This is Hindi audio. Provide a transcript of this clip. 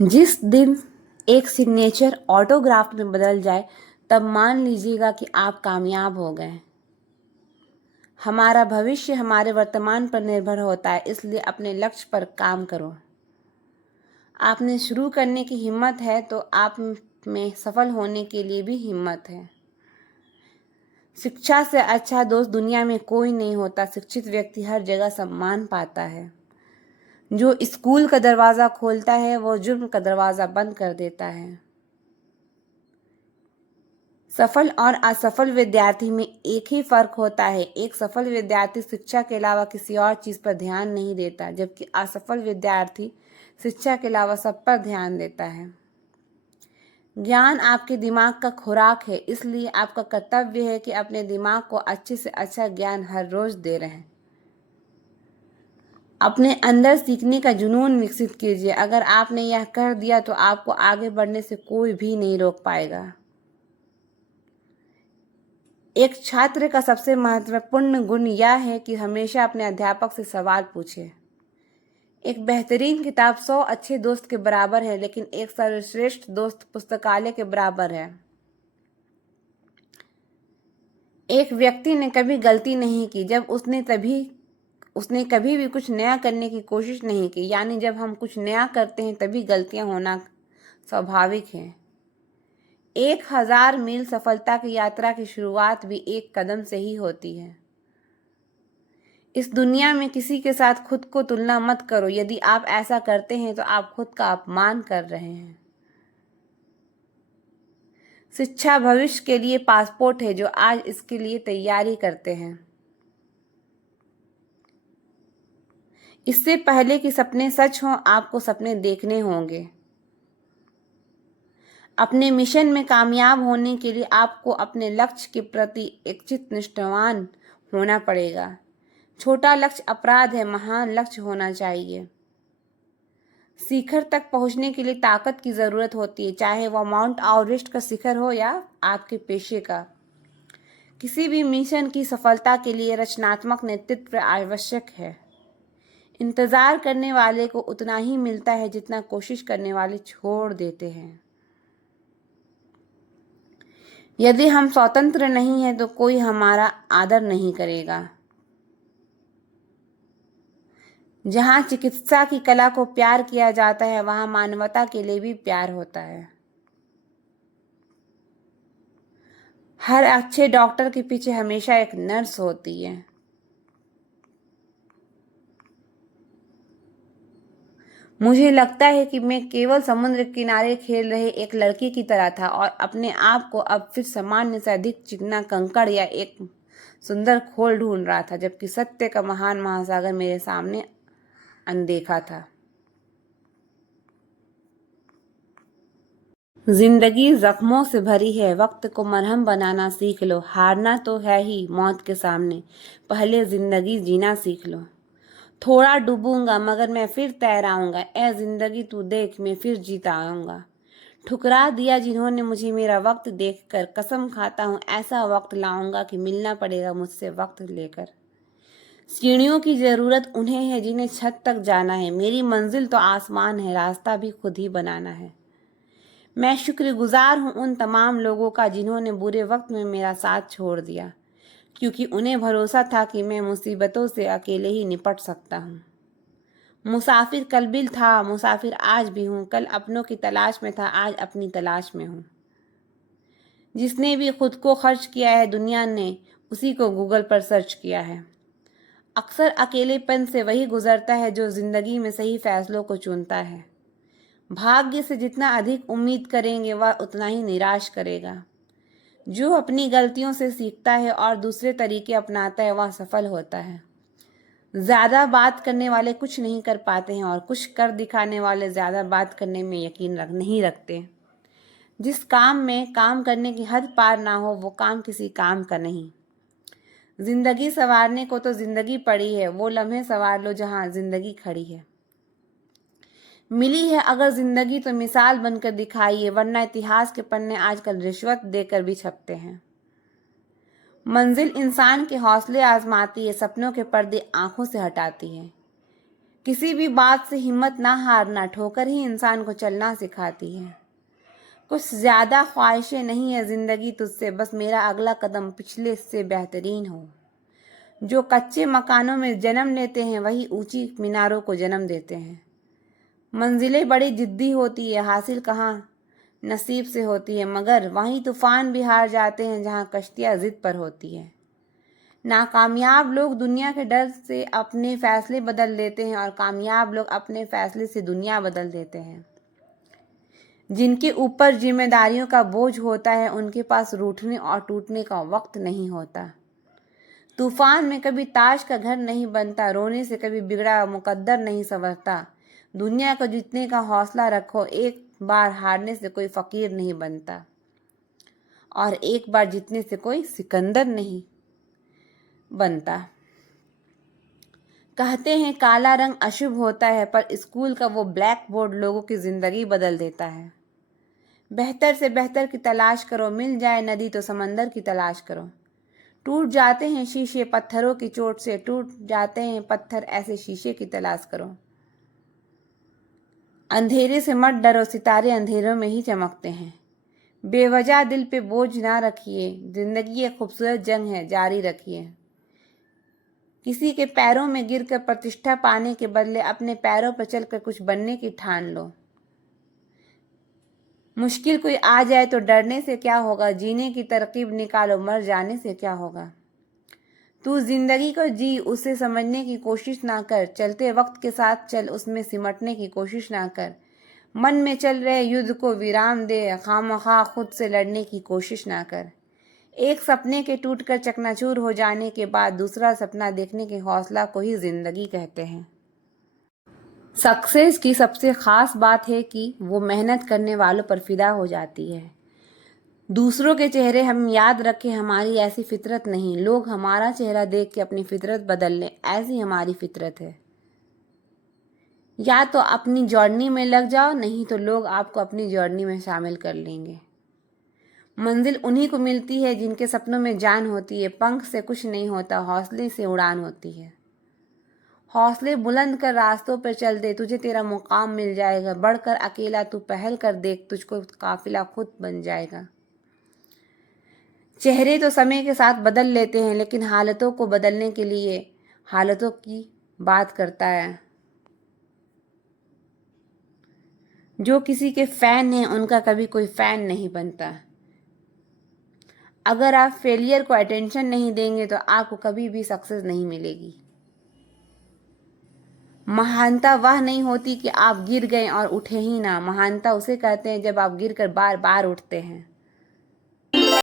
जिस दिन एक सिग्नेचर ऑटोग्राफ में बदल जाए तब मान लीजिएगा कि आप कामयाब हो गए। हमारा भविष्य हमारे वर्तमान पर निर्भर होता है, इसलिए अपने लक्ष्य पर काम करो। आपने शुरू करने की हिम्मत है तो आप में सफल होने के लिए भी हिम्मत है। शिक्षा से अच्छा दोस्त दुनिया में कोई नहीं होता। शिक्षित व्यक्ति हर जगह सम्मान पाता है। जो स्कूल का दरवाज़ा खोलता है वो जुर्म का दरवाज़ा बंद कर देता है। सफल और असफल विद्यार्थी में एक ही फर्क होता है। एक सफल विद्यार्थी शिक्षा के अलावा किसी और चीज़ पर ध्यान नहीं देता, जबकि असफल विद्यार्थी शिक्षा के अलावा सब पर ध्यान देता है। ज्ञान आपके दिमाग का खुराक है, इसलिए आपका कर्तव्य है कि अपने दिमाग को अच्छे से अच्छा ज्ञान हर रोज दे रहें। अपने अंदर सीखने का जुनून विकसित कीजिए। अगर आपने यह कर दिया तो आपको आगे बढ़ने से कोई भी नहीं रोक पाएगा। एक छात्र का सबसे महत्वपूर्ण गुण यह है कि हमेशा अपने अध्यापक से सवाल पूछे। एक बेहतरीन किताब 100 अच्छे दोस्त के बराबर है, लेकिन एक सर्वश्रेष्ठ दोस्त पुस्तकालय के बराबर है। एक व्यक्ति ने कभी गलती नहीं की जब उसने कभी भी कुछ नया करने की कोशिश नहीं की। यानी जब हम कुछ नया करते हैं तभी गलतियां होना स्वाभाविक है। 1000 मील सफलता की यात्रा की शुरुआत भी एक कदम से ही होती है। इस दुनिया में किसी के साथ खुद को तुलना मत करो। यदि आप ऐसा करते हैं तो आप खुद का अपमान कर रहे हैं। शिक्षा भविष्य के लिए पासपोर्ट है जो आज इसके लिए तैयारी करते हैं। इससे पहले कि सपने सच हों, आपको सपने देखने होंगे। अपने मिशन में कामयाब होने के लिए आपको अपने लक्ष्य के प्रति इच्छित निष्ठावान होना पड़ेगा। छोटा लक्ष्य अपराध है, महान लक्ष्य होना चाहिए। शिखर तक पहुंचने के लिए ताकत की जरूरत होती है, चाहे वह माउंट एवरेस्ट का शिखर हो या आपके पेशे का। किसी भी मिशन की सफलता के लिए रचनात्मक नेतृत्व आवश्यक है। इंतजार करने वाले को उतना ही मिलता है जितना कोशिश करने वाले छोड़ देते हैं। यदि हम स्वतंत्र नहीं हैं तो कोई हमारा आदर नहीं करेगा। जहाँ चिकित्सा की कला को प्यार किया जाता है, वहाँ मानवता के लिए भी प्यार होता है। हर अच्छे डॉक्टर के पीछे हमेशा एक नर्स होती है। मुझे लगता है कि मैं केवल समुद्र किनारे खेल रहे एक लड़की की तरह था और अपने आप को अब फिर सामान्य से अधिक चिकना कंकड़ या एक सुंदर खोल ढूंढ रहा था, जबकि सत्य का महान महासागर मेरे सामने अनदेखा था। जिंदगी जख्मों से भरी है, वक्त को मरहम बनाना सीख लो। हारना तो है ही मौत के सामने, पहले जिंदगी जीना सीख लो। थोड़ा डूबूंगा मगर मैं फिर तैराऊंगा, ए जिंदगी तू देख मैं फिर जीता आऊंगा। ठुकरा दिया जिन्होंने मुझे मेरा वक्त देखकर, कसम खाता हूँ ऐसा वक्त लाऊंगा कि मिलना पड़ेगा मुझसे वक्त लेकर। सीढ़ियों की जरूरत उन्हें है जिन्हें छत तक जाना है। मेरी मंजिल तो आसमान है, रास्ता भी खुद ही बनाना है। मैं शुक्रगुजार हूँ उन तमाम लोगों का जिन्होंने बुरे वक्त में मेरा साथ छोड़ दिया, क्योंकि उन्हें भरोसा था कि मैं मुसीबतों से अकेले ही निपट सकता हूँ। मुसाफिर कल भी था, मुसाफिर आज भी हूँ। कल अपनों की तलाश में था, आज अपनी तलाश में हूँ। जिसने भी खुद को खर्च किया है दुनिया ने उसी को गूगल पर सर्च किया है। अक्सर अकेलेपन से वही गुजरता है जो जिंदगी में सही फैसलों को चुनता है। भाग्य से जितना अधिक उम्मीद करेंगे वह उतना ही निराश करेगा। जो अपनी गलतियों से सीखता है और दूसरे तरीके अपनाता है वह सफल होता है। ज्यादा बात करने वाले कुछ नहीं कर पाते हैं और कुछ कर दिखाने वाले ज्यादा बात करने में यकीन नहीं रखते। जिस काम में काम करने की हद पार ना हो वो काम किसी काम का नहीं। जिंदगी संवारने को तो जिंदगी पड़ी है, वो लम्हे संवार लो जहां जिंदगी खड़ी है। मिली है अगर जिंदगी तो मिसाल बनकर दिखाइए, वरना इतिहास के पन्ने आजकल रिश्वत देकर भी छपते हैं। मंजिल इंसान के हौसले आजमाती है, सपनों के पर्दे आंखों से हटाती है। किसी भी बात से हिम्मत ना हारना, ठोकर ही इंसान को चलना सिखाती है। कुछ ज़्यादा ख्वाहिशें नहीं है ज़िंदगी तुझसे, बस मेरा अगला कदम पिछले से बेहतरीन हो। जो कच्चे मकानों में जन्म लेते हैं वही ऊंची मीनारों को जन्म देते हैं। मंजिलें बड़ी जिद्दी होती है, हासिल कहाँ नसीब से होती है, मगर वहीं तूफान भी हार जाते हैं जहाँ कश्तियाँ जिद पर होती है। नाकामयाब लोग दुनिया के डर से अपने फैसले बदल देते हैं और कामयाब लोग अपने फैसले से दुनिया बदल देते हैं। जिनके ऊपर जिम्मेदारियों का बोझ होता है उनके पास रूठने और टूटने का वक्त नहीं होता। तूफान में कभी ताश का घर नहीं बनता, रोने से कभी बिगड़ा मुकद्दर नहीं संवरता। दुनिया को जीतने का हौसला रखो, एक बार हारने से कोई फकीर नहीं बनता और एक बार जीतने से कोई सिकंदर नहीं बनता। कहते हैं काला रंग अशुभ होता है, पर स्कूल का वो ब्लैक बोर्ड लोगों की जिंदगी बदल देता है। बेहतर से बेहतर की तलाश करो, मिल जाए नदी तो समंदर की तलाश करो। टूट जाते हैं शीशे पत्थरों की चोट से, टूट जाते हैं पत्थर ऐसे शीशे की तलाश करो। अंधेरे से मत डरो, सितारे अंधेरों में ही चमकते हैं। बेवजह दिल पे बोझ ना रखिए, जिंदगी एक खूबसूरत जंग है, जारी रखिए। किसी के पैरों में गिरकर प्रतिष्ठा पाने के बदले अपने पैरों पर चलकर कुछ बनने की ठान लो। मुश्किल कोई आ जाए तो डरने से क्या होगा, जीने की तरकीब निकालो, मर जाने से क्या होगा। तू जिंदगी को जी, उसे समझने की कोशिश ना कर, चलते वक्त के साथ चल, उसमें सिमटने की कोशिश ना कर। मन में चल रहे युद्ध को विराम दे, खामखा खुद से लड़ने की कोशिश ना कर। एक सपने के टूटकर चकनाचूर हो जाने के बाद दूसरा सपना देखने के हौसला को ही जिंदगी कहते हैं। सक्सेस की सबसे खास बात है कि वो मेहनत करने वालों पर फिदा हो जाती है। दूसरों के चेहरे हम याद रखें, हमारी ऐसी फितरत नहीं। लोग हमारा चेहरा देख के अपनी फितरत बदल लें, ऐसी हमारी फितरत है। या तो अपनी जर्नी में लग जाओ, नहीं तो लोग आपको अपनी जर्नी में शामिल कर लेंगे। मंजिल उन्हीं को मिलती है जिनके सपनों में जान होती है। पंख से कुछ नहीं होता, हौसले से उड़ान होती है। हौसले बुलंद कर रास्तों पर चल दे, तुझे तेरा मुकाम मिल जाएगा। बढ़कर अकेला तू पहल कर देख, तुझको काफिला खुद बन जाएगा। चेहरे तो समय के साथ बदल लेते हैं, लेकिन हालतों को बदलने के लिए हालतों की बात करता है। जो किसी के फैन हैं उनका कभी कोई फैन नहीं बनता। अगर आप फेलियर को अटेंशन नहीं देंगे तो आपको कभी भी सक्सेस नहीं मिलेगी। महानता वह नहीं होती कि आप गिर गए और उठे ही ना, महानता उसे कहते हैं जब आप गिर कर बार बार उठते हैं।